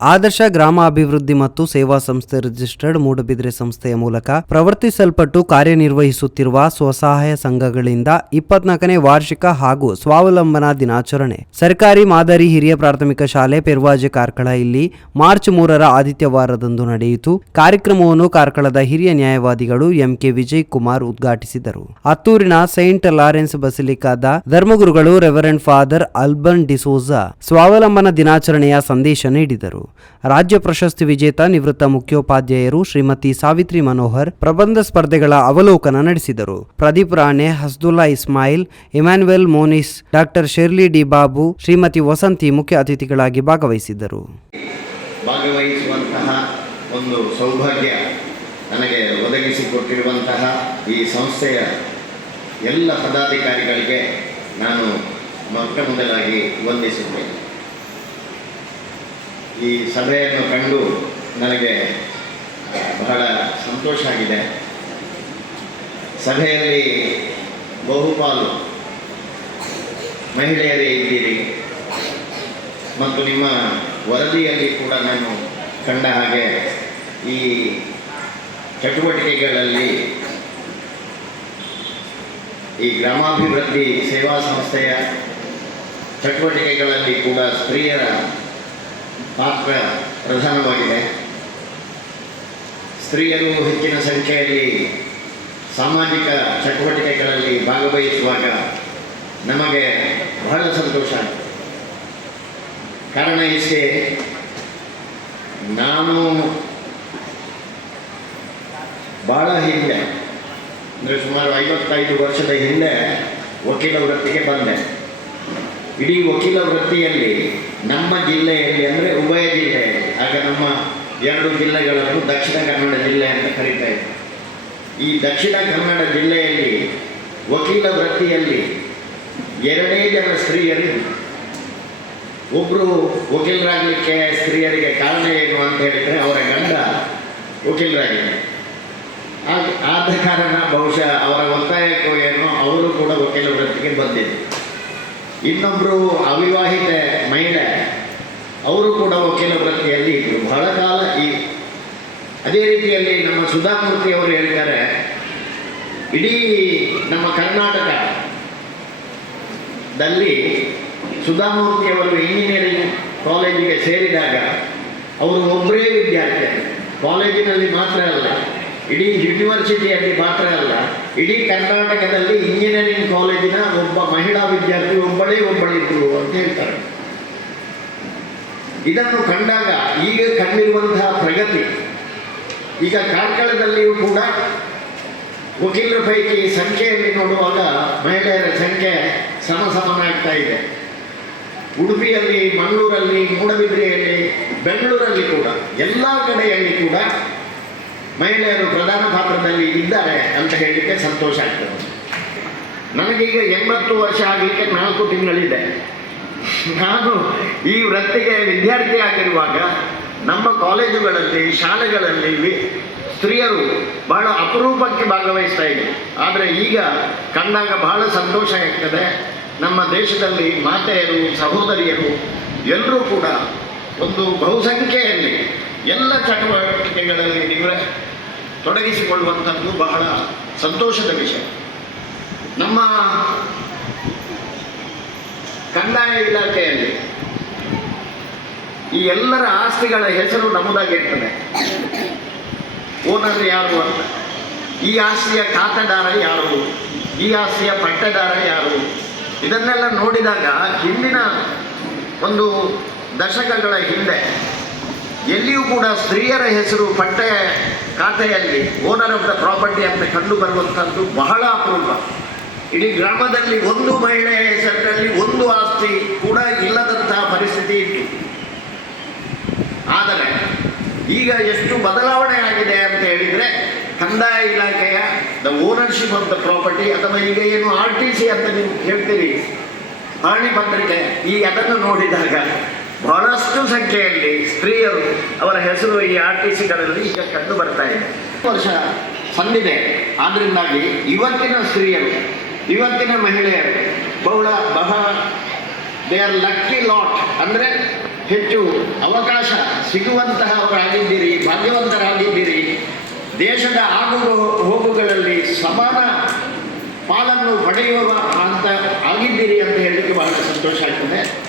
ಆದರ್ಶ ಗ್ರಾಮ ಅಭಿವೃದ್ಧಿ ಮತ್ತು ಸೇವಾ ಸಂಸ್ಥೆ ರಿಜಿಸ್ಟರ್ಡ್ ಮೂಡಬಿದ್ರೆ ಸಂಸ್ಥೆಯ ಮೂಲಕ ಪ್ರವರ್ತಿಸಲ್ಪಟ್ಟು ಕಾರ್ಯನಿರ್ವಹಿಸುತ್ತಿರುವ ಸ್ವಸಹಾಯ ಸಂಘಗಳಿಂದ ಇಪ್ಪತ್ನಾಲ್ಕನೇ ವಾರ್ಷಿಕ ಹಾಗೂ ಸ್ವಾವಲಂಬನಾ ದಿನಾಚರಣೆ. ಸರ್ಕಾರಿ ಮಾದರಿ ಹಿರಿಯ ಪ್ರಾಥಮಿಕ ಶಾಲೆ ಪೆರ್ವಾಜೆ ಕಾರ್ಕಳ ಇಲ್ಲಿ ಮಾರ್ಚ್ ಮೂರರ ಆದಿತ್ಯವಾರದಂದು ನಡೆಯಿತು. ಕಾರ್ಯಕ್ರಮವನ್ನು ಕಾರ್ಕಳದ ಹಿರಿಯ ನ್ಯಾಯವಾದಿಗಳು ಎಂಕೆ ವಿಜಯ್ ಕುಮಾರ್ ಉದ್ಘಾಟಿಸಿದರು. ಹತ್ತೂರಿನ ಸೈಂಟ್ ಲಾರೆನ್ಸ್ ಬಸಿಲಿಕಾದ ಧರ್ಮಗುರುಗಳು ರೆವರೆಂಡ್ ಫಾದರ್ ಅಲ್ಬನ್ ಡಿಸೋಜಾ ಸ್ವಾವಲಂಬನ ದಿನಾಚರಣೆಯ ಸಂದೇಶ ನೀಡಿದರು. ರಾಜ್ಯ ಪ್ರಶಸ್ತಿ ವಿಜೇತ ನಿವೃತ್ತ ಮುಖ್ಯೋಪಾಧ್ಯಾಯರು ಶ್ರೀಮತಿ ಸಾವಿತ್ರಿ ಮನೋಹರ್ ಪ್ರಬಂಧ ಸ್ಪರ್ಧೆಗಳ ಅವಲೋಕನ ನಡೆಸಿದರು. ಪ್ರದೀಪ್ ರಾಣೆ, ಹಸ್ದುಲ್ಲಾ ಇಸ್ಮಾಯಿಲ್, ಇಮ್ಯಾನ್ಯುಯಲ್ ಮೋನಿಸ್, ಡಾಕ್ಟರ್ ಶೆರ್ಲಿ ಡಿ ಬಾಬು, ಶ್ರೀಮತಿ ವಸಂತಿ ಮುಖ್ಯ ಅತಿಥಿಗಳಾಗಿ ಭಾಗವಹಿಸಿದ್ದರು ಭಾಗವಹಿಸುವಂತಹ ಒಂದು ಸೌಭಾಗ್ಯ ನನಗೆ ಒದಗಿಸಿಕೊಟ್ಟಿರುವಂತಹ ಈ ಸಂಸ್ಥೆಯ ಎಲ್ಲ ಪದಾಧಿಕಾರಿಗಳಿಗೆ ನಾನು ಮೊಟ್ಟ ಮೊದಲಾಗಿ ವಂದಿಸುತ್ತೇನೆ. ಈ ಸಭೆಯನ್ನು ಕಂಡು ನನಗೆ ಬಹಳ ಸಂತೋಷ ಆಗಿದೆ. ಸಭೆಯಲ್ಲಿ ಬಹುಪಾಲು ಮಹಿಳೆಯರೇ ಇದ್ದೀರಿ. ಮತ್ತು ನಿಮ್ಮ ವರದಿಯಲ್ಲಿ ಕೂಡ ನಾನು ಕಂಡ ಹಾಗೆ ಈ ಚಟುವಟಿಕೆಗಳಲ್ಲಿ ಈ ಗ್ರಾಮಾಭಿವೃದ್ಧಿ ಸೇವಾ ಸಂಸ್ಥೆಯ ಚಟುವಟಿಕೆಗಳಲ್ಲಿ ಕೂಡ ಸ್ತ್ರೀಯರ ಪಾತ್ರ ಪ್ರಧಾನವಾಗಿದೆ. ಸ್ತ್ರೀಯರು ಹೆಚ್ಚಿನ ಸಂಖ್ಯೆಯಲ್ಲಿ ಸಾಮಾಜಿಕ ಚಟುವಟಿಕೆಗಳಲ್ಲಿ ಭಾಗವಹಿಸುವಾಗ ನಮಗೆ ಬಹಳ ಸಂತೋಷ. ಕಾರಣ ಇಷ್ಟೇ, ನಾನು ಬಹಳ ಹಿಂದೆ, ಅಂದರೆ ಸುಮಾರು ಐವತ್ತೈದು ವರ್ಷದ ಹಿಂದೆ ವಕೀಲ ವೃತ್ತಿಗೆ ಬಂದೆ. ಇಡೀ ವಕೀಲ ವೃತ್ತಿಯಲ್ಲಿ ನಮ್ಮ ಜಿಲ್ಲೆಯಲ್ಲಿ ಅಂದರೆ ಉಭಯ ಜಿಲ್ಲೆಯಲ್ಲಿ ಆಗ ನಮ್ಮ ಎರಡು ಜಿಲ್ಲೆಗಳನ್ನು ದಕ್ಷಿಣ ಕನ್ನಡ ಜಿಲ್ಲೆ ಅಂತ ಕರೀತಾ ಈ ದಕ್ಷಿಣ ಕನ್ನಡ ಜಿಲ್ಲೆಯಲ್ಲಿ ವಕೀಲ ವೃತ್ತಿಯಲ್ಲಿ ಎರಡೇ ಜನ ಸ್ತ್ರೀಯರು ಇದ್ರು. ಒಬ್ಬರು ವಕೀಲರಾಗಲಿಕ್ಕೆ ಸ್ತ್ರೀಯರಿಗೆ ಕಾರಣ ಏನು ಅಂತ ಹೇಳಿದರೆ ಅವರ ಗಂಡ ವಕೀಲರಾಗಿದ್ದಾರೆ ಆದ ಕಾರಣ ಬಹುಶಃ ಅವರ ಒತ್ತಾಯಕ್ಕೂ ಏನೋ ಅವರು ಕೂಡ ವಕೀಲ ವೃತ್ತಿಗೆ ಬಂದಿದ್ರು. ಇನ್ನೊಬ್ಬರು ಅವಿವಾಹಿತ ಮಹಿಳೆ, ಅವರು ಕೂಡ ವಕೀಲ ವೃತ್ತಿಯಲ್ಲಿ ಇದ್ದರು ಬಹಳ ಕಾಲ ಈ ಅದೇ ರೀತಿಯಲ್ಲಿ ನಮ್ಮ ಸುಧಾಮೂರ್ತಿ ಅವರು ಹೇಳ್ತಾರೆ ಇಡೀ ನಮ್ಮ ಕರ್ನಾಟಕದಲ್ಲಿ ಸುಧಾಮೂರ್ತಿ ಅವರು ಇಂಜಿನಿಯರಿಂಗ್ ಕಾಲೇಜಿಗೆ ಸೇರಿದಾಗ ಅವರು ಒಬ್ಬರೇ ವಿದ್ಯಾರ್ಥಿ. ಕಾಲೇಜಿನಲ್ಲಿ ಮಾತ್ರ ಅಲ್ಲ, ಇಡೀ ಯೂನಿವರ್ಸಿಟಿಯಲ್ಲಿ ಮಾತ್ರ ಅಲ್ಲ ಇಡೀ ಕರ್ನಾಟಕದಲ್ಲಿ ಇಂಜಿನಿಯರಿಂಗ್ ಕಾಲೇಜಿನ ಒಬ್ಬ ಮಹಿಳಾ ವಿದ್ಯಾರ್ಥಿ ಒಬ್ಬಳೇ ಒಬ್ಬಳಿದ್ರು ಅಂತ ಹೇಳ್ತಾರೆ. ಇದನ್ನು ಕಂಡಾಗ ಈಗ ಕಂಡಿರುವಂತಹ ಪ್ರಗತಿ, ಈಗ ಕಾರ್ಕಳದಲ್ಲಿಯೂ ಕೂಡ ವಕೀಲರ ಪೈಕಿ ಸಂಖ್ಯೆಯಲ್ಲಿ ನೋಡುವಾಗ ಮಹಿಳೆಯರ ಸಂಖ್ಯೆ ಸಮ ಸಮನಾಗ್ತಾ ಇದೆ. ಉಡುಪಿಯಲ್ಲಿ, ಮಂಗಳೂರಲ್ಲಿ, ಮೂಡಬಿದ್ರೆಯಲ್ಲಿ, ಬೆಂಗಳೂರಲ್ಲಿ ಕೂಡ, ಎಲ್ಲ ಕಡೆಯಲ್ಲಿ ಕೂಡ ಮಹಿಳೆಯರು ಪ್ರಧಾನ ಪಾತ್ರದಲ್ಲಿ ಇದ್ದಾರೆ ಅಂತ ಹೇಳಲಿಕ್ಕೆ ಸಂತೋಷ ಆಗ್ತದೆ. ನನಗೀಗ ಎಂಬತ್ತು ವರ್ಷ ಆಗಲಿಕ್ಕೆ ನಾಲ್ಕು ತಿಂಗಳಿದೆ. ನಾನು ಈ ವೃತ್ತಿಗೆ ವಿದ್ಯಾರ್ಥಿ ಆಗಿರುವಾಗ ನಮ್ಮ ಕಾಲೇಜುಗಳಲ್ಲಿ, ಶಾಲೆಗಳಲ್ಲಿ ಸ್ತ್ರೀಯರು ಬಹಳ ಅಪರೂಪಕ್ಕೆ ಭಾಗವಹಿಸ್ತಾ ಇದ್ರು ಆದರೆ ಈಗ ಕಂಡಾಗ ಬಹಳ ಸಂತೋಷ ಆಗ್ತದೆ. ನಮ್ಮ ದೇಶದಲ್ಲಿ ಮಾತೆಯರು, ಸಹೋದರಿಯರು ಎಲ್ಲರೂ ಕೂಡ ಒಂದು ಬಹುಸಂಖ್ಯೆಯಲ್ಲಿ ಎಲ್ಲ ಚಟುವಟಿಕೆಗಳಲ್ಲಿ ನಿವ್ರ ತೊಡಗಿಸಿಕೊಳ್ಳುವಂಥದ್ದು ಬಹಳ ಸಂತೋಷದ ವಿಷಯ. ನಮ್ಮ ಕಂದಾಯ ಇಲಾಖೆಯಲ್ಲಿ ಈ ಎಲ್ಲರ ಆಸ್ತಿಗಳ ಹೆಸರು ನಮ್ಮದಾಗಿರ್ತದೆ ಓನರ್ ಯಾರು ಅಂತ. ಈ ಆಸ್ತಿಯ ಖಾತೆದಾರ ಯಾರು? ಈ ಆಸ್ತಿಯ ಪಟ್ಟದಾರ ಯಾರು? ಇದನ್ನೆಲ್ಲ ನೋಡಿದಾಗ ಹಿಂದಿನ ಒಂದು ದಶಕಗಳ ಹಿಂದೆ ಎಲ್ಲಿಯೂ ಕೂಡ ಸ್ತ್ರೀಯರ ಹೆಸರು ಪಟ್ಟೆ ಖಾತೆಯಲ್ಲಿ ಓನರ್ ಆಫ್ ದ ಪ್ರಾಪರ್ಟಿ ಅಂತ ಕಂಡು ಬರುವಂಥದ್ದು ಬಹಳ ಅಪರೂಪ. ಇಡೀ ಗ್ರಾಮದಲ್ಲಿ ಒಂದು ಮಹಿಳೆ ಹೆಸರಿನಲ್ಲಿ ಒಂದು ಆಸ್ತಿ ಕೂಡ ಇಲ್ಲದಂತಹ ಪರಿಸ್ಥಿತಿ ಇತ್ತು. ಆದರೆ ಈಗ ಎಷ್ಟು ಬದಲಾವಣೆ ಆಗಿದೆ ಅಂತ ಹೇಳಿದರೆ ಕಂದಾಯ ಇಲಾಖೆಯ the ownership of the property ಅಥವಾ ಈಗ ಏನು ಆರ್ ಟಿ ಸಿ ಅಂತ ನೀವು ಹೇಳ್ತೀರಿ. ಪಹಣಿ ಪತ್ರಿಕೆ ಈ ಅದನ್ನು ನೋಡಿದಾಗ ಬಹಳಷ್ಟು ಸಂಖ್ಯೆಯಲ್ಲಿ ಸ್ತ್ರೀಯರು ಅವರ ಹೆಸರು ಈ ಆರ್ ಟಿ ಸಿಗಳಲ್ಲಿ ಈಗ ಕಂಡು ಬರ್ತಾ ಇದೆ. ವರ್ಷ ಸಂದಿದೆ. ಆದ್ದರಿಂದಾಗಿ ಇವತ್ತಿನ ಸ್ತ್ರೀಯರು ಇವತ್ತಿನ ಮಹಿಳೆಯರು ಬಹಳ ಬಹಳ ದೇ ಆರ್ ಲಕ್ಕಿ ಲಾಟ್ ಅಂದರೆ ಹೆಚ್ಚು ಅವಕಾಶ ಸಿಗುವಂತಹವರಾಗಿದ್ದೀರಿ ಭಾಗ್ಯವಂತರಾಗಿದ್ದೀರಿ. ದೇಶದ ಆಗು ಹೋಗುಗಳಲ್ಲಿ ಸಮಾನ ಪಾಲನ್ನು ಪಡೆಯುವ ಅಂತ ಆಗಿದ್ದೀರಿ ಅಂತ ಹೇಳಲಿಕ್ಕೆ ಬಹಳ ಸಂತೋಷ ಆಗ್ತದೆ.